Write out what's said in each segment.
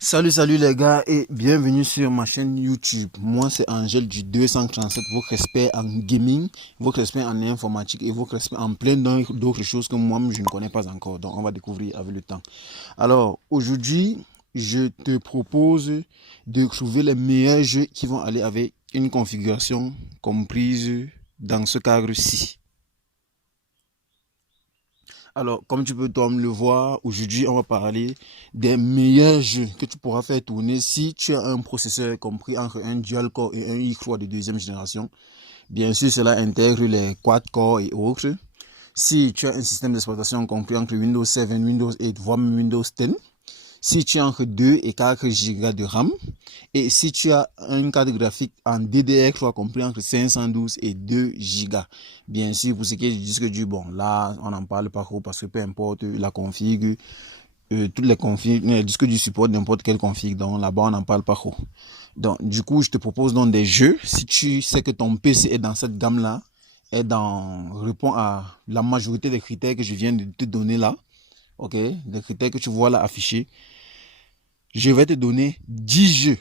Salut les gars et bienvenue sur ma chaîne YouTube. Moi c'est Angèle du 237, votre expert en gaming, votre expert en informatique et votre expert en plein d'autres choses que moi-même je ne connais pas encore. Donc on va découvrir avec le temps. Alors aujourd'hui, je te propose de trouver les meilleurs jeux qui vont aller avec une configuration comprise dans ce cadre-ci. Alors, comme tu peux toi le voir, aujourd'hui, on va parler des meilleurs jeux que tu pourras faire tourner si tu as un processeur compris entre un dual-core et un i3 de deuxième génération. Bien sûr, cela intègre les quad-core et autres. Si tu as un système d'exploitation compris entre Windows 7, Windows 8, voire même Windows 10, si tu as entre 2 et 4 Go de RAM, et si tu as une carte graphique en DDR3 compris entre 512 et 2 Go. Bien sûr, pour ce qui est du disque dur, bon, là, on n'en parle pas trop parce que peu importe la config, toutes les configs, les disques du support, n'importe quelle config, donc là-bas, on n'en parle pas trop. Donc, du coup, je te propose donc des jeux. Si tu sais que ton PC est dans cette gamme-là, répond à la majorité des critères que je viens de te donner là, ok, les critères que tu vois là affichés, je vais te donner 10 jeux.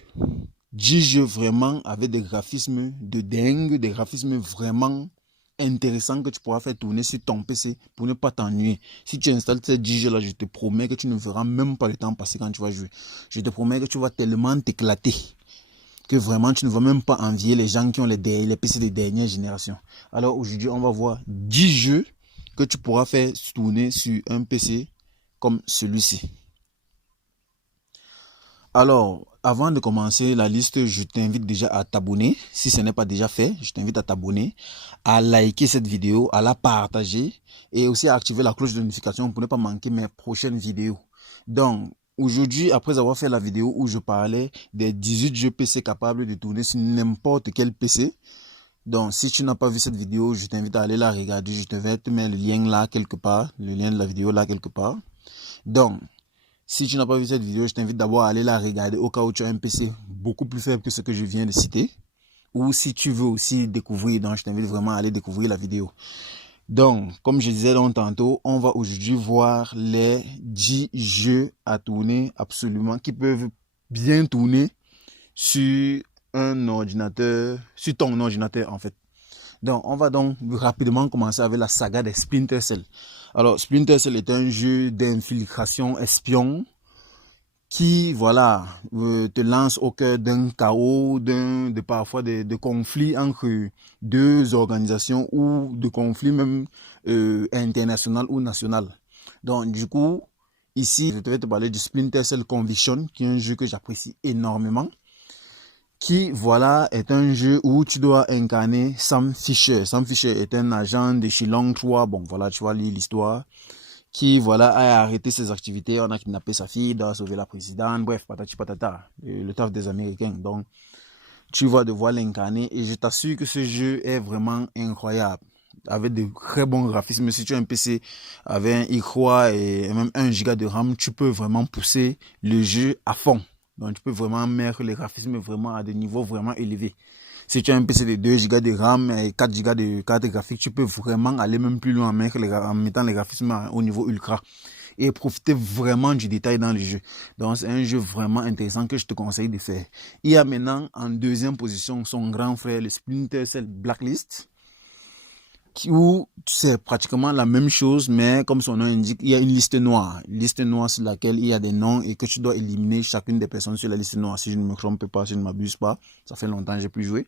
10 jeux vraiment avec des graphismes de dingue, des graphismes vraiment intéressants que tu pourras faire tourner sur ton PC pour ne pas t'ennuyer. Si tu installes ces 10 jeux là, je te promets que tu ne verras même pas le temps passer quand tu vas jouer. Je te promets que tu vas tellement t'éclater que vraiment tu ne vas même pas envier les gens qui ont les PC des dernières générations. Alors aujourd'hui, on va voir 10 jeux que tu pourras faire tourner sur un PC comme celui-ci. Alors, avant de commencer la liste, je t'invite déjà à t'abonner. Si ce n'est pas déjà fait, je t'invite à t'abonner, à liker cette vidéo, à la partager et aussi à activer la cloche de notification pour ne pas manquer mes prochaines vidéos. Donc, aujourd'hui, après avoir fait la vidéo où je parlais des 18 jeux PC capables de tourner sur n'importe quel PC, donc si tu n'as pas vu cette vidéo, je t'invite à aller la regarder. Je te vais te mettre le lien là quelque part, le lien de la vidéo là quelque part. Donc, si tu n'as pas vu cette vidéo, je t'invite d'abord à aller la regarder au cas où tu as un PC beaucoup plus faible que ce que je viens de citer. Ou si tu veux aussi découvrir, donc je t'invite vraiment à aller découvrir la vidéo. Donc, comme je disais donc tantôt, on va aujourd'hui voir les 10 jeux à tourner absolument, qui peuvent bien tourner sur un ordinateur, sur ton ordinateur en fait. Donc, on va donc rapidement commencer avec la saga des Splinter Cell. Alors, Splinter Cell est un jeu d'infiltration espion qui, voilà, te lance au cœur d'un chaos, parfois de conflits entre deux organisations ou de conflits même international ou national. Donc, du coup, ici, je vais te parler du Splinter Cell Conviction, qui est un jeu que j'apprécie énormément, qui, voilà, est un jeu où tu dois incarner Sam Fisher. Sam Fisher est un agent de chez Long 3. Bon, voilà, tu vas lire l'histoire qui voilà a arrêté ses activités, on a kidnappé sa fille, doit sauver la présidente, bref, patati patata, le taf des Américains. Donc, tu vas devoir l'incarner et je t'assure que ce jeu est vraiment incroyable. Avec de très bons graphismes, si tu as un PC avec un i3 et même 1 Go de RAM, tu peux vraiment pousser le jeu à fond. Donc, tu peux vraiment mettre les graphismes vraiment à des niveaux vraiment élevés. Si tu as un PC de 2 Go de RAM et 4 Go de carte graphique, tu peux vraiment aller même plus loin en mettant les graphismes au niveau ultra et profiter vraiment du détail dans le jeu. Donc c'est un jeu vraiment intéressant que je te conseille de faire. Il y a maintenant en deuxième position son grand frère, le Splinter Cell Blacklist, où c'est pratiquement la même chose, mais comme son nom indique, il y a une liste noire sur laquelle il y a des noms et que tu dois éliminer chacune des personnes sur la liste noire. Si je ne me trompe pas, si je ne m'abuse pas, ça fait longtemps que j'ai plus joué.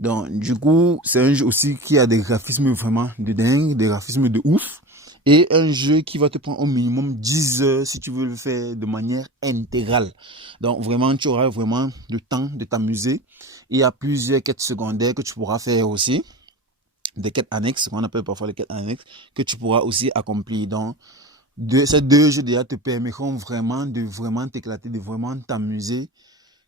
Donc, du coup, c'est un jeu aussi qui a des graphismes vraiment de dingue, des graphismes de ouf. Et un jeu qui va te prendre au minimum 10 heures si tu veux le faire de manière intégrale. Donc, vraiment, tu auras vraiment le temps de t'amuser. Il y a plusieurs quêtes secondaires que tu pourras faire aussi. Des quêtes annexes, qu'on appelle parfois les quêtes annexes, que tu pourras aussi accomplir. Donc, ces deux jeux déjà te permettront vraiment t'éclater, de vraiment t'amuser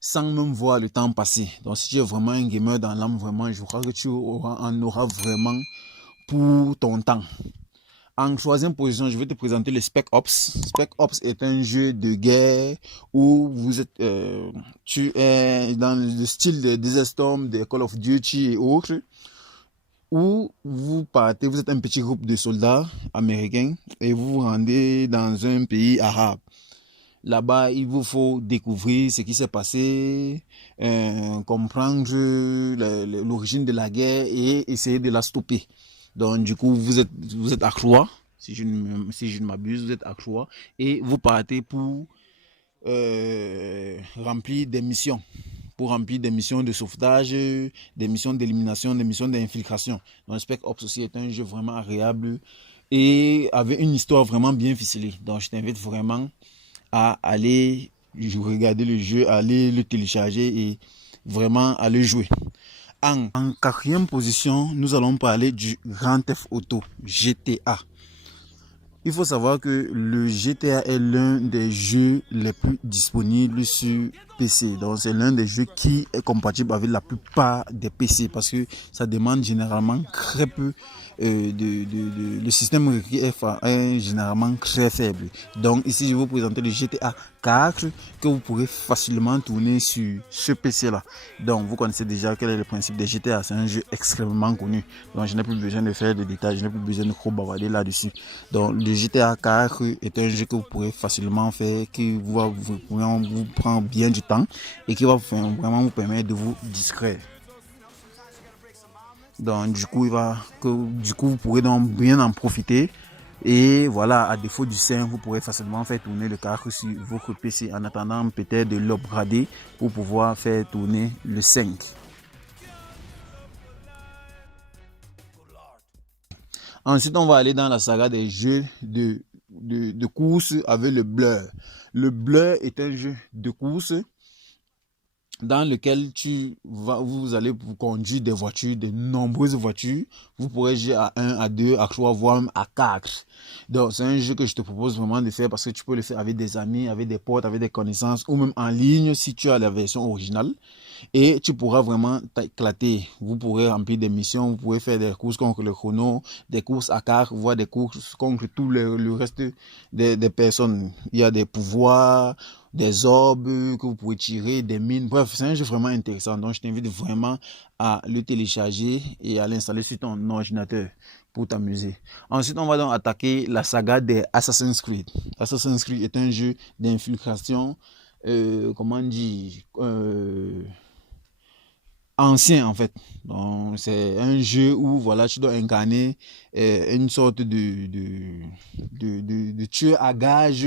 sans même voir le temps passer. Donc si tu es vraiment un gamer dans l'âme, vraiment, je crois que en auras vraiment pour ton temps. En troisième position, je vais te présenter le Spec Ops. Spec Ops est un jeu de guerre où tu es dans le style de Desert Storm, de Call of Duty et autres, où vous êtes un petit groupe de soldats américains et vous vous rendez dans un pays arabe. Là-bas, il vous faut découvrir ce qui s'est passé, comprendre l'origine de la guerre et essayer de la stopper. Donc, du coup, vous êtes accroix, si je ne m'abuse, vous êtes accroix et vous partez pour remplir des missions. Pour remplir des missions de sauvetage, des missions d'élimination, des missions d'infiltration. Donc, Spec Ops aussi est un jeu vraiment agréable et avec une histoire vraiment bien ficelée. Donc, je t'invite vraiment à aller regarder le jeu, à aller le télécharger et vraiment à le jouer. En quatrième position, nous allons parler du Grand Theft Auto GTA. Il faut savoir que le GTA est l'un des jeux les plus disponibles sur PC. Donc c'est l'un des jeux qui est compatible avec la plupart des PC parce que ça demande généralement très peu le système requis est généralement très faible. Donc ici je vais vous présenter le GTA 4 que vous pourrez facilement tourner sur ce PC là. Donc vous connaissez déjà quel est le principe des GTA, c'est un jeu extrêmement connu. Donc je n'ai plus besoin de faire de détails, je n'ai plus besoin de trop bavarder là-dessus. Donc le GTA 4 est un jeu que vous pourrez facilement faire, qui va vous prendre bien du temps et qui va vraiment vous permettre de vous distraire. Donc du coup, vous pourrez donc bien en profiter. Et voilà, à défaut du 5, vous pourrez facilement faire tourner le 4 sur votre PC en attendant peut-être de l'upgrader pour pouvoir faire tourner le 5. Ensuite, on va aller dans la saga des jeux de course avec le Blur. Le Blur est un jeu de course dans lequel vous allez vous conduire des voitures, de nombreuses voitures. Vous pourrez jouer à 1, à 2, à 3, voire même à 4. Donc, c'est un jeu que je te propose vraiment de faire parce que tu peux le faire avec des amis, avec des potes, avec des connaissances ou même en ligne si tu as la version originale. Et tu pourras vraiment t'éclater. Vous pourrez remplir des missions, vous pourrez faire des courses contre le chrono, des courses à carte, voire des courses contre tout le reste des personnes. Il y a des pouvoirs, des orbes que vous pouvez tirer, des mines. Bref, c'est un jeu vraiment intéressant. Donc, je t'invite vraiment à le télécharger et à l'installer sur ton ordinateur pour t'amuser. Ensuite, on va donc attaquer la saga des Assassin's Creed. Assassin's Creed est un jeu d'infiltration, comment dire, ancien en fait. Donc c'est un jeu où voilà, tu dois incarner une sorte de tueur à gages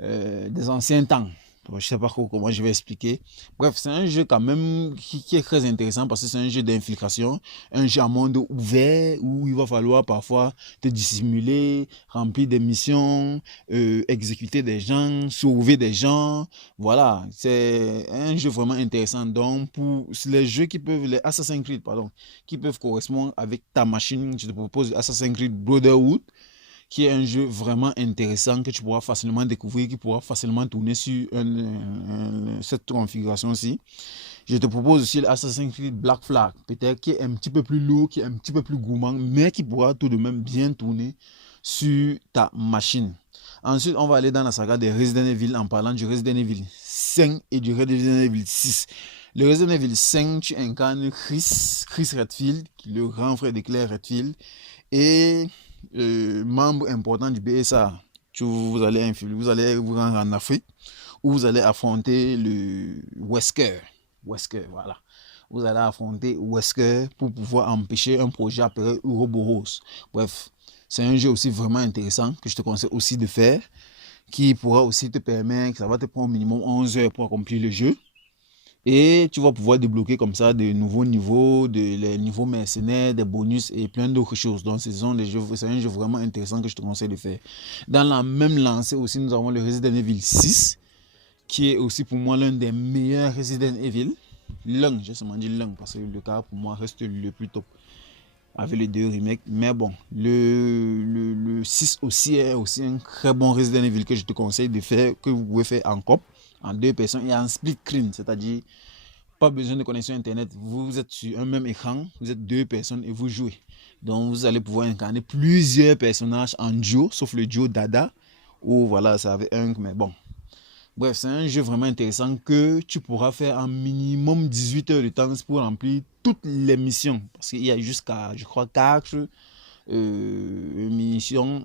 des anciens temps. Je sais pas comment je vais expliquer. Bref, c'est un jeu quand même qui est très intéressant parce que c'est un jeu d'infiltration, un jeu à monde ouvert où il va falloir parfois te dissimuler, remplir des missions, exécuter des gens, sauver des gens. Voilà, c'est un jeu vraiment intéressant. Donc, pour les jeux les Assassin's Creed, pardon, qui peuvent correspondre avec ta machine, je te propose Assassin's Creed Brotherhood, qui est un jeu vraiment intéressant que tu pourras facilement découvrir, qui pourra facilement tourner sur cette configuration-ci. Je te propose aussi l'Assassin's Creed Black Flag, peut-être qui est un petit peu plus lourd, qui est un petit peu plus gourmand, mais qui pourra tout de même bien tourner sur ta machine. Ensuite, on va aller dans la saga des Resident Evil en parlant du Resident Evil 5 et du Resident Evil 6. Le Resident Evil 5, tu incarnes Chris Redfield, le grand frère de Claire Redfield, et membre important du BSA. Vous allez vous rendre en Afrique où vous allez affronter le Wesker. Voilà. Vous allez affronter Wesker pour pouvoir empêcher un projet appelé Ouroboros. Bref, c'est un jeu aussi vraiment intéressant que je te conseille aussi de faire, qui pourra aussi te permettre, ça va te prendre au minimum 11 heures pour accomplir le jeu. Et tu vas pouvoir débloquer comme ça de nouveaux niveaux, les niveaux mercenaires, des bonus et plein d'autres choses. Donc c'est un jeu vraiment intéressant que je te conseille de faire. Dans la même lancée aussi, nous avons le Resident Evil 6, qui est aussi pour moi l'un des meilleurs Resident Evil. L'un, j'ai seulement dit l'un, parce que le cas pour moi reste le plus top avec les deux remakes. Mais bon, le 6 aussi est aussi un très bon Resident Evil que je te conseille de faire, que vous pouvez faire en coop, en deux personnes et en split screen, c'est-à-dire pas besoin de connexion internet, vous êtes sur un même écran, vous êtes deux personnes et vous jouez. Donc vous allez pouvoir incarner plusieurs personnages en duo, sauf le duo Dada, où voilà, ça avait un, mais bon. Bref, c'est un jeu vraiment intéressant que tu pourras faire en minimum 18 heures de temps pour remplir toutes les missions. Parce qu'il y a jusqu'à, je crois, 4 missions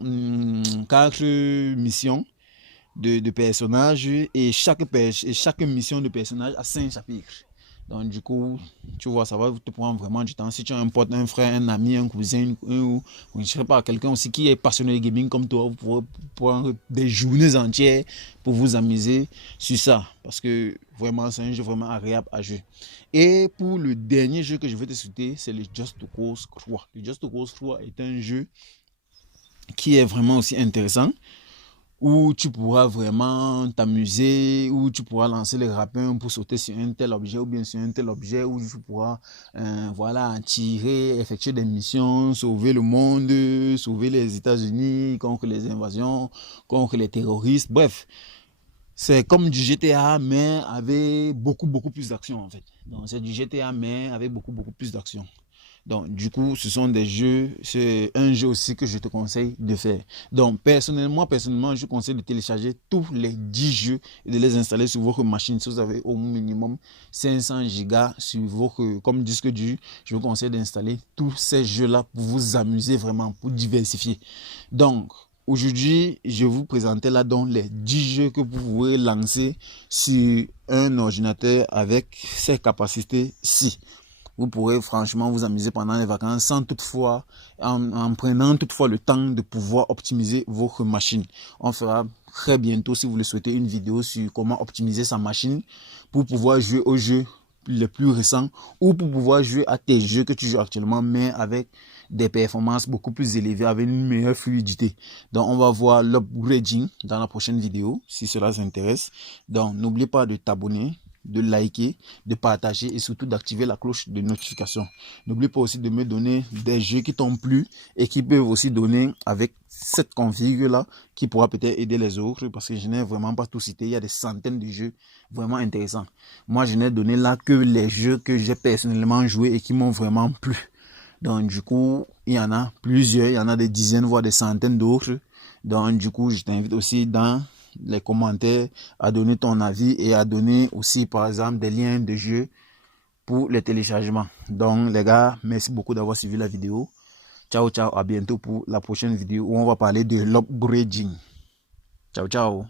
de personnages et chaque mission de personnage a 5 chapitres. Donc du coup, tu vois, ça va te prendre vraiment du temps. Si tu as un pote, un frère, un ami, un cousin, ou je ne sais pas, quelqu'un aussi qui est passionné de gaming comme toi, vous pourrez prendre des journées entières pour vous amuser sur ça. Parce que vraiment, c'est un jeu vraiment agréable à jouer. Et pour le dernier jeu que je vais te citer, c'est le Just Cause 3. Le Just Cause 3 est un jeu qui est vraiment aussi intéressant, où tu pourras vraiment t'amuser, où tu pourras lancer les grappins pour sauter sur un tel objet ou bien sur un tel objet, où tu pourras voilà, tirer, effectuer des missions, sauver le monde, sauver les États-Unis contre les invasions, contre les terroristes. Bref, c'est comme du GTA mais avec beaucoup plus d'action en fait. Donc c'est du GTA mais avec beaucoup plus d'action. Donc, du coup, ce sont des jeux, c'est un jeu aussi que je te conseille de faire. Donc, personnellement, je conseille de télécharger tous les 10 jeux et de les installer sur votre machine. Si vous avez au minimum 500 gigas sur votre, comme disque dur, je vous conseille d'installer tous ces jeux-là pour vous amuser vraiment, pour diversifier. Donc, aujourd'hui, je vais vous présenter là donc les 10 jeux que vous pouvez lancer sur un ordinateur avec ces capacités-ci. Vous pourrez franchement vous amuser pendant les vacances sans toutefois, en prenant toutefois le temps de pouvoir optimiser votre machine. On fera très bientôt, si vous le souhaitez, une vidéo sur comment optimiser sa machine pour pouvoir jouer aux jeux les plus récents ou pour pouvoir jouer à tes jeux que tu joues actuellement, mais avec des performances beaucoup plus élevées, avec une meilleure fluidité. Donc, on va voir l'upgrading dans la prochaine vidéo, si cela t'intéresse. Donc, n'oublie pas de t'abonner, de liker, de partager et surtout d'activer la cloche de notification. N'oublie pas aussi de me donner des jeux qui t'ont plu et qui peuvent aussi donner avec cette config là qui pourra peut-être aider les autres, parce que je n'ai vraiment pas tout cité. Il y a des centaines de jeux vraiment intéressants. Moi, je n'ai donné là que les jeux que j'ai personnellement joués et qui m'ont vraiment plu. Donc du coup, il y en a plusieurs, il y en a des dizaines voire des centaines d'autres. Donc du coup, je t'invite aussi dans les commentaires à donner ton avis et à donner aussi par exemple des liens de jeux pour les téléchargements. Donc les gars, merci beaucoup d'avoir suivi la vidéo. Ciao ciao, à bientôt pour la prochaine vidéo où on va parler de l'upgrading. Ciao ciao.